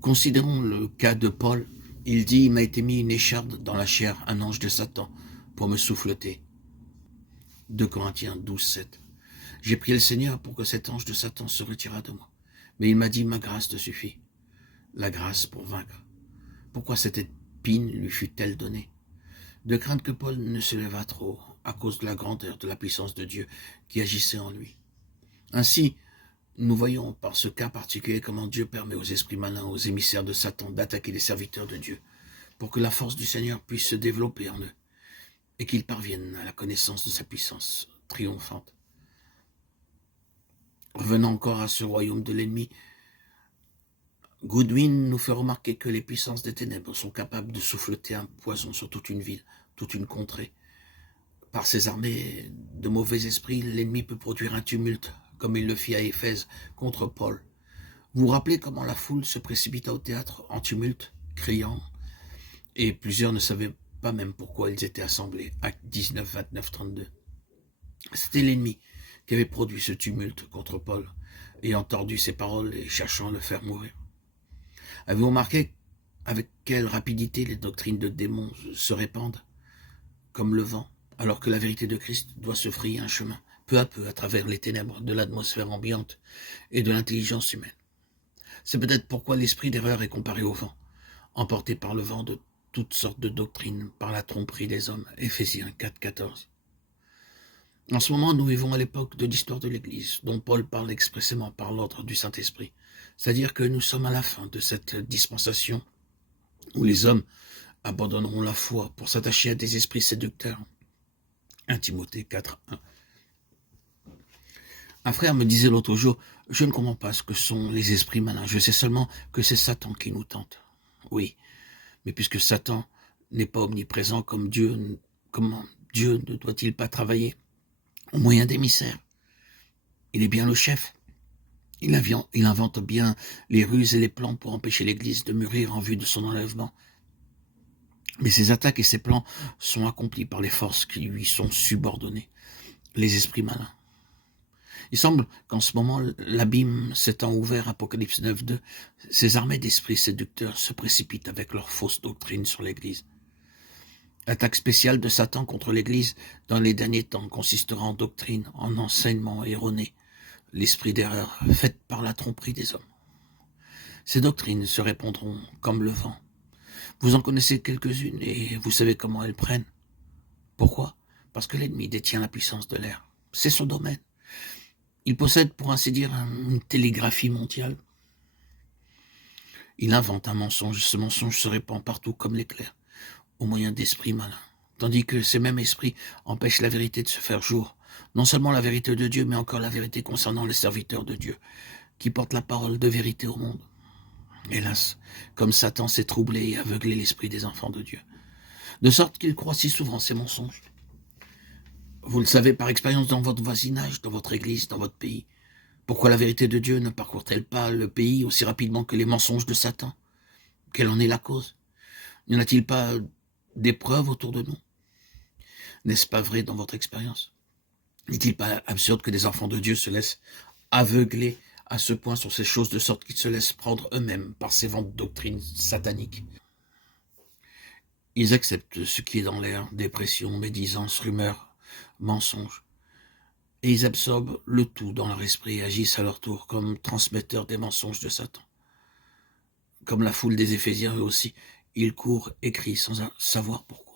Considérons le cas de Paul. Il dit, il m'a été mis une écharde dans la chair, un ange de Satan, pour me souffleter. 2 Corinthiens 12, 7. J'ai prié le Seigneur pour que cet ange de Satan se retirât de moi. Mais il m'a dit, ma grâce te suffit. La grâce pour vaincre. Pourquoi cette épine lui fut-elle donnée? De crainte que Paul ne se levât trop, à cause de la grandeur de la puissance de Dieu qui agissait en lui. Ainsi, nous voyons par ce cas particulier comment Dieu permet aux esprits malins, aux émissaires de Satan, d'attaquer les serviteurs de Dieu, pour que la force du Seigneur puisse se développer en eux, et qu'ils parviennent à la connaissance de sa puissance triomphante. Revenant encore à ce royaume de l'ennemi, Goodwin nous fait remarquer que les puissances des ténèbres sont capables de souffleter un poison sur toute une ville, toute une contrée. Par ses armées de mauvais esprits, l'ennemi peut produire un tumulte, comme il le fit à Éphèse contre Paul. Vous vous rappelez comment la foule se précipita au théâtre en tumulte, criant, et plusieurs ne savaient pas même pourquoi ils étaient assemblés. Actes 19, 29, 32. C'était l'ennemi qui avait produit ce tumulte contre Paul, ayant tordu ses paroles et cherchant à le faire mourir. Avez-vous remarqué avec quelle rapidité les doctrines de démons se répandent, comme le vent, alors que la vérité de Christ doit se frayer un chemin, peu à peu, à travers les ténèbres de l'atmosphère ambiante et de l'intelligence humaine. C'est peut-être pourquoi l'esprit d'erreur est comparé au vent, emporté par le vent de toutes sortes de doctrines, par la tromperie des hommes. Éphésiens 4, 14. En ce moment, nous vivons à l'époque de l'histoire de l'Église, dont Paul parle expressément par l'ordre du Saint-Esprit. C'est-à-dire que nous sommes à la fin de cette dispensation où les hommes abandonneront la foi pour s'attacher à des esprits séducteurs. 1 Timothée 4, 1. Un frère me disait l'autre jour, je ne comprends pas ce que sont les esprits malins, je sais seulement que c'est Satan qui nous tente. Oui, mais puisque Satan n'est pas omniprésent comme Dieu, comment Dieu ne doit-il pas travailler au moyen d'émissaires? Il est bien le chef. Il invente bien les ruses et les plans pour empêcher l'Église de mûrir en vue de son enlèvement. Mais ses attaques et ses plans sont accomplis par les forces qui lui sont subordonnées, les esprits malins. Il semble qu'en ce moment, l'abîme s'étant ouvert, Apocalypse 9, 2, ces armées d'esprits séducteurs se précipitent avec leurs fausses doctrines sur l'Église. L'attaque spéciale de Satan contre l'Église dans les derniers temps consistera en doctrine, en enseignement erroné, l'esprit d'erreur faite par la tromperie des hommes. Ces doctrines se répandront comme le vent. Vous en connaissez quelques-unes et vous savez comment elles prennent. Pourquoi? Parce que l'ennemi détient la puissance de l'air. C'est son domaine. Il possède, pour ainsi dire, une télégraphie mondiale. Il invente un mensonge. Ce mensonge se répand partout comme l'éclair, au moyen d'esprits malins. Tandis que ces mêmes esprits empêchent la vérité de se faire jour. Non seulement la vérité de Dieu, mais encore la vérité concernant les serviteurs de Dieu, qui portent la parole de vérité au monde. Hélas, comme Satan s'est troublé et aveuglé l'esprit des enfants de Dieu, de sorte qu'il croit si souvent ces mensonges. Vous le savez par expérience dans votre voisinage, dans votre église, dans votre pays. Pourquoi la vérité de Dieu ne parcourt-elle pas le pays aussi rapidement que les mensonges de Satan? Quelle en est la cause? N'y en a-t-il pas des preuves autour de nous? N'est-ce pas vrai dans votre expérience? N'est-il pas absurde que des enfants de Dieu se laissent aveugler à ce point sur ces choses, de sorte qu'ils se laissent prendre eux-mêmes par ces vents de doctrines sataniques? Ils acceptent ce qui est dans l'air, dépression, médisance, rumeurs, mensonges, et ils absorbent le tout dans leur esprit et agissent à leur tour comme transmetteurs des mensonges de Satan. Comme la foule des Éphésiens, eux aussi, ils courent et crient sans savoir pourquoi.